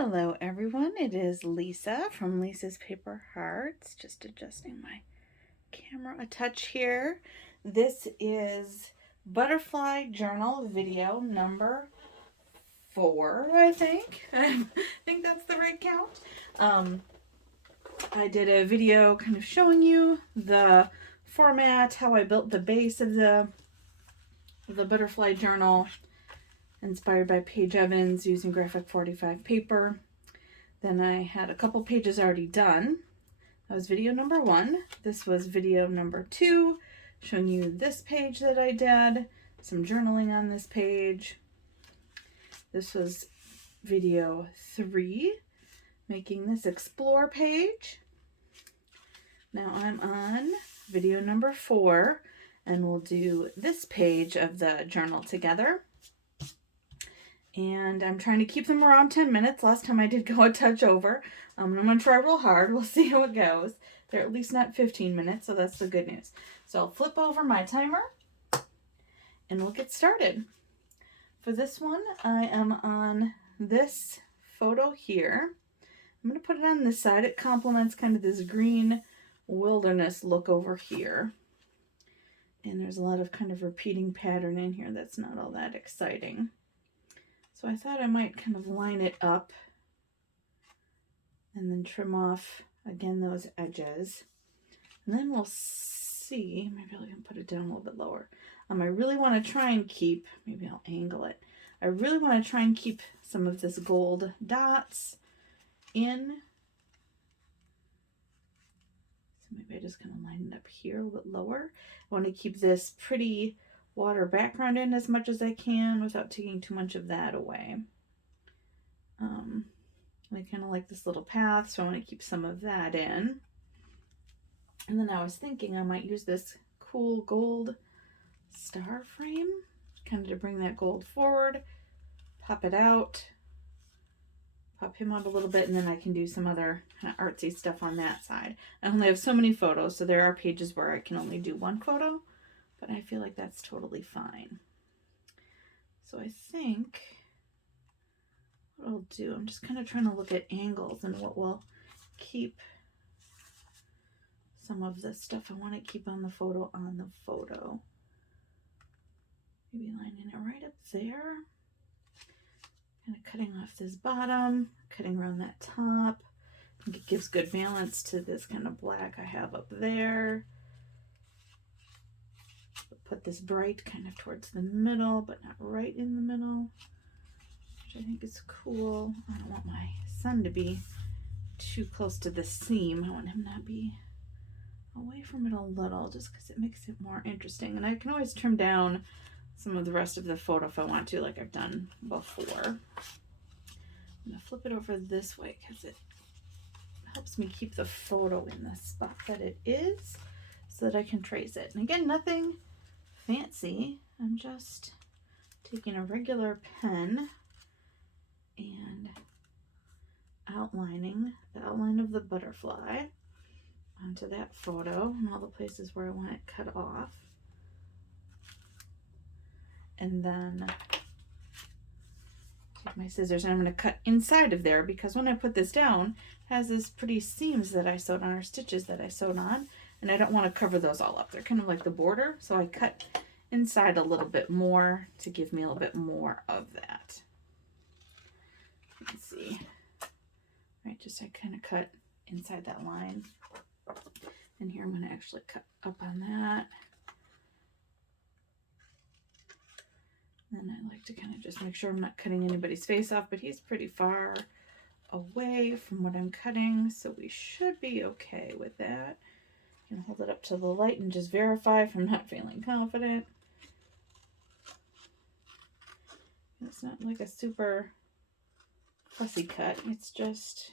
Hello everyone, it is Lisa from Lisa's Paper Hearts. Just adjusting my camera a touch here. This is Butterfly Journal video number 4, I think. I think that's the right count. I did a video kind of showing you the format, how I built the base of the Butterfly Journal, inspired by Paige Evans using graphic 45 paper. Then I had a couple pages already done. That was video number 1. This was video number 2, showing you this page that I did, some journaling on this page. This was video 3, making this explore page. Now I'm on video number 4, and we'll do this page of the journal together. And I'm trying to keep them around 10 minutes. Last time I did go a touch over. I'm going to try real hard. We'll see how it goes. They're at least not 15 minutes, so that's the good news. So I'll flip over my timer, and we'll get started. For this one, I am on this photo here. I'm going to put it on this side. It complements kind of this green wilderness look over here. And there's a lot of kind of repeating pattern in here that's not all that exciting. So I thought I might kind of line it up and then trim off, again, those edges. And then we'll see, maybe I can put it down a little bit lower. I really want to try and keep, maybe I'll angle it. I really want to try and keep some of this gold dots in. So maybe I just kind of line it up here a little bit lower. I want to keep this pretty water background in as much as I can without taking too much of that away. I kind of like this little path, so I want to keep some of that in. And then I was thinking I might use this cool gold star frame, kind of to bring that gold forward, pop it out, pop him out a little bit, and then I can do some other kind of artsy stuff on that side. I only have so many photos, so there are pages where I can only do one photo, but I feel like that's totally fine. So I think what I'll do, I'm just kind of trying to look at angles and what will keep some of the stuff I want to keep on the photo. Maybe lining it right up there. Kind of cutting off this bottom, cutting around that top. I think it gives good balance to this kind of black I have up there. Put this bright kind of towards the middle, but not right in the middle, which I think is cool. I don't want my son to be too close to the seam. I want him to be away from it a little, just because it makes it more interesting. And I can always trim down some of the rest of the photo if I want to, like I've done before. I'm going to flip it over this way because it helps me keep the photo in the spot that it is so that I can trace it. And again, nothing fancy. I'm just taking a regular pen and outlining the outline of the butterfly onto that photo and all the places where I want it cut off. And then take my scissors and I'm going to cut inside of there, because when I put this down, it has this pretty seams that I sewed on, or stitches that I sewed on, and I don't want to cover those all up. They're kind of like the border, so I cut inside a little bit more to give me a little bit more of that. Let's see. Right, just I kind of cut inside that line. And here I'm going to actually cut up on that. And I like to kind of just make sure I'm not cutting anybody's face off, but he's pretty far away from what I'm cutting, so we should be okay with that. You can hold it up to the light and just verify if I'm not feeling confident. It's not like a super fussy cut. It's just,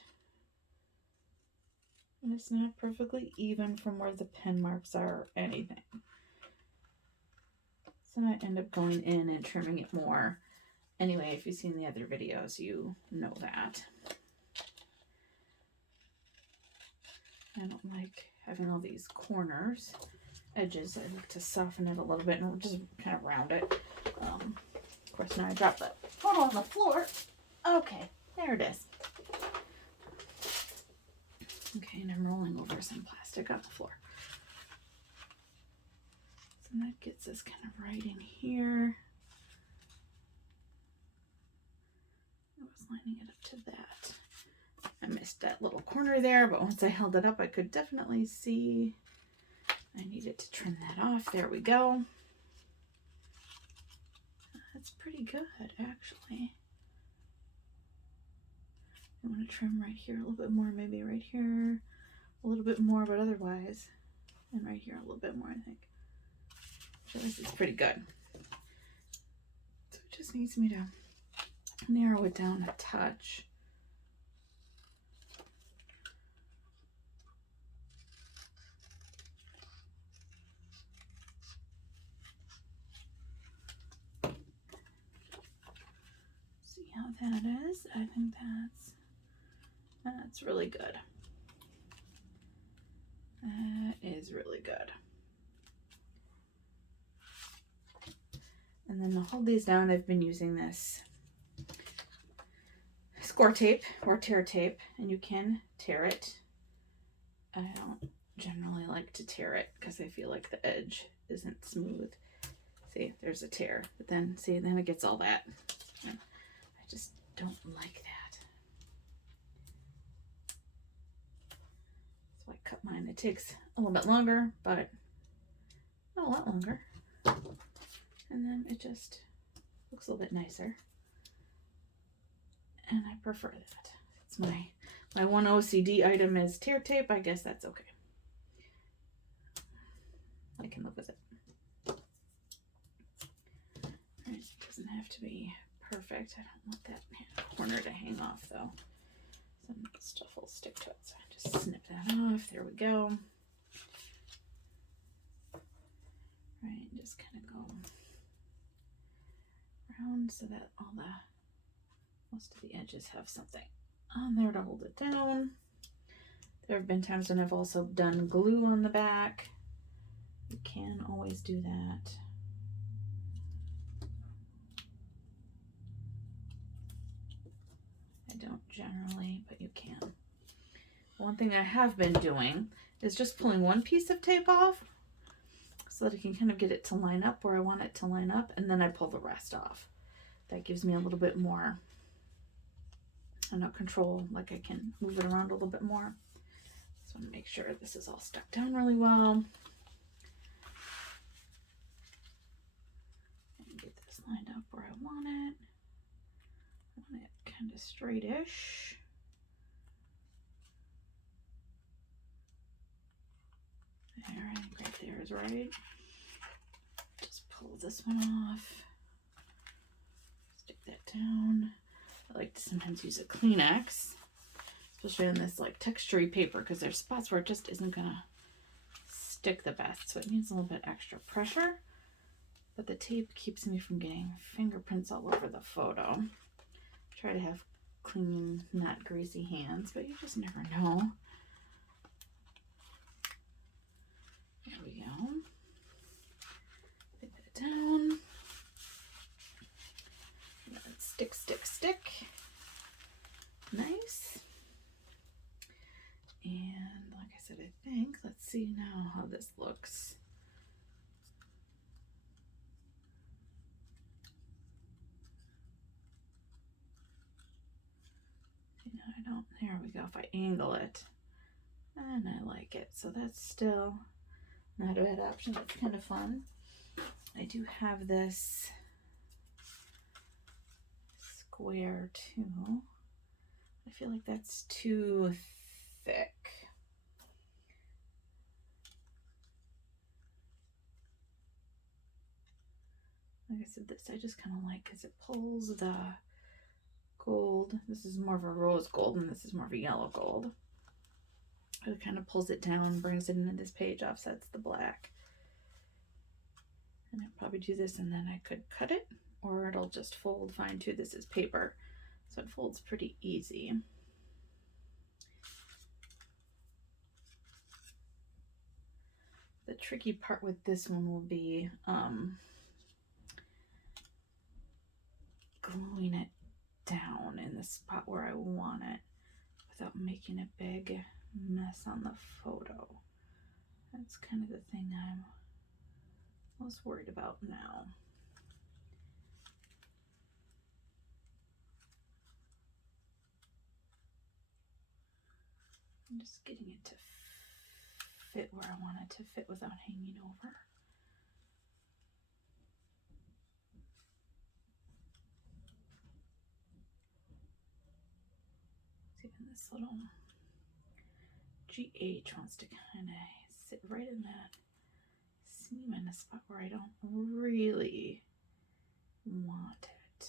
it's not perfectly even from where the pen marks are or anything. So I end up going in and trimming it more. Anyway, if you've seen the other videos, you know that. I don't like having all these corners, edges. I like to soften it a little bit and just kind of round it. Of course, now I dropped the photo on the floor. Okay, there it is. and I'm rolling over some plastic on the floor. So that gets us kind of right in here. I was lining it up to that. I missed that little corner there, but once I held it up, I could definitely see I needed to trim that off. There we go. That's pretty good, actually. I want to trim right here a little bit more, maybe right here a little bit more, but otherwise, and right here a little bit more, I think. So this is pretty good. So it just needs me to narrow it down a touch. See how that is? I think that's really good. That is really good. And then to hold these down, I've been using this score tape or tear tape, and you can tear it. I don't generally like to tear it because I feel like the edge isn't smooth. See, there's a tear, but then see, then it gets all that. I just don't like that. So I cut mine. It takes a little bit longer, but not a lot longer. And then it just looks a little bit nicer. And I prefer that. It's my one OCD item is tear tape. I guess that's okay. I can live with it. Alright, it doesn't have to be perfect. I don't want that corner to hang off though. Some stuff will stick to it. So I just snip that off. There we go. Right, just kind of go around so that all the most of the edges have something on there to hold it down. There have been times when I've also done glue on the back. You can always do that. I don't generally, but you can. One thing I have been doing is just pulling one piece of tape off so that I can kind of get it to line up where I want it to line up, and then I pull the rest off. That gives me a little bit more, I don't control, like I can move it around a little bit more. Just want to make sure this is all stuck down really well. And get this lined up where I want it. I want it kind of straightish. There, I think right there is right. Just pull this one off. Stick that down. I like to sometimes use a Kleenex, especially on this like textury paper, because there's spots where it just isn't gonna stick the best, so it needs a little bit extra pressure. But the tape keeps me from getting fingerprints all over the photo. Try to have clean, not greasy hands, but you just never know. There we go. Put that down. Stick, stick, stick. Nice. And like I said, I think, let's see now how this looks. You know, I don't, there we go. If I angle it, and I like it. So that's still not a bad option. That's kind of fun. I do have this square too. I feel like that's too thick. Like I said, this I just kind of like because it pulls the gold. This is more of a rose gold and this is more of a yellow gold. It kind of pulls it down, brings it into this page, offsets the black. And I'd probably do this and then I could cut it, or it'll just fold fine too. This is paper, so it folds pretty easy. The tricky part with this one will be gluing it down in the spot where I want it without making a big mess on the photo. That's kind of the thing I'm most worried about now. I'm just getting it to fit where I want it to fit without hanging over. Even this little GH wants to kind of sit right in that seam in a spot where I don't really want it.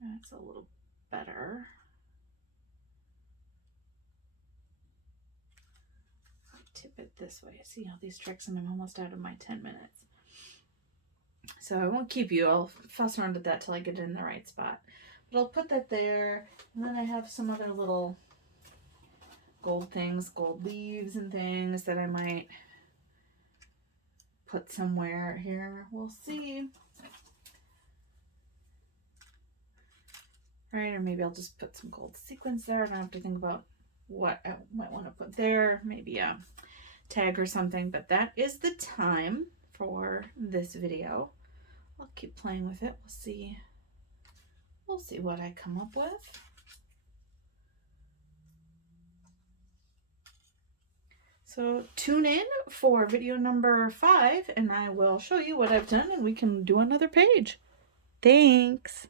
That's a little better. Tip it this way. See all these tricks, and I'm almost out of my 10 minutes. So I won't keep you. I'll fuss around with that till I get it in the right spot. But I'll put that there. And then I have some other little gold things, gold leaves and things that I might put somewhere here. We'll see. Right, or maybe I'll just put some gold sequins there. I don't have to think about what I might want to put there. Maybe a tag or something. But that is the time for this video. I'll keep playing with it. We'll see what I come up with. So tune in for video number 5, and I will show you what I've done, and we can do another page. Thanks.